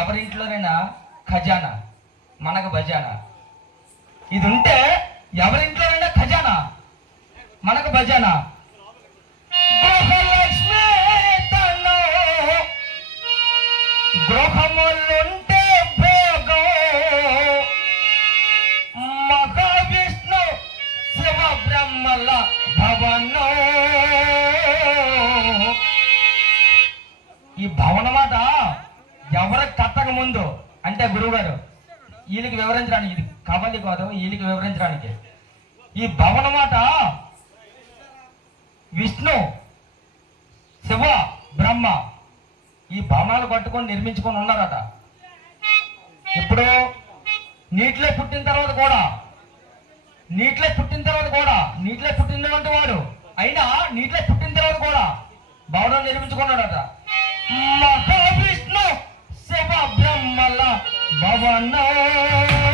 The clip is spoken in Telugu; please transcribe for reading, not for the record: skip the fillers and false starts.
ఎవరింట్లోనైనా ఖజానా, మనకు భజానా. ఇది ఉంటే ఎవరింట్లోనైనా ఖజానా, మనకు భజానా. గృహలక్ష్మి తను గృహములుంటే భోగం, మహావిష్ణు శివ బ్రహ్మల భవనం. ఈ భవన మాట ఎవరికి కట్టక ముందు అంటే గురువుగారు వీళ్ళకి వివరించడానికి, ఇది కవలి కాదు, వీళ్ళకి వివరించడానికి. ఈ భవన మాట విష్ణు శివ బ్రహ్మ ఈ భవనాలు కట్టుకొని నిర్మించుకొని ఉన్నారట. ఇప్పుడు నీటిలో పుట్టిన తర్వాత కూడా నీటిలో పుట్టినటువంటి వాడు అయినా నీటిలో పుట్టిన తర్వాత కూడా భవనం నిర్మించుకున్నాడట. మహావిష్ణు శివ బ్రహ్మల భవనం.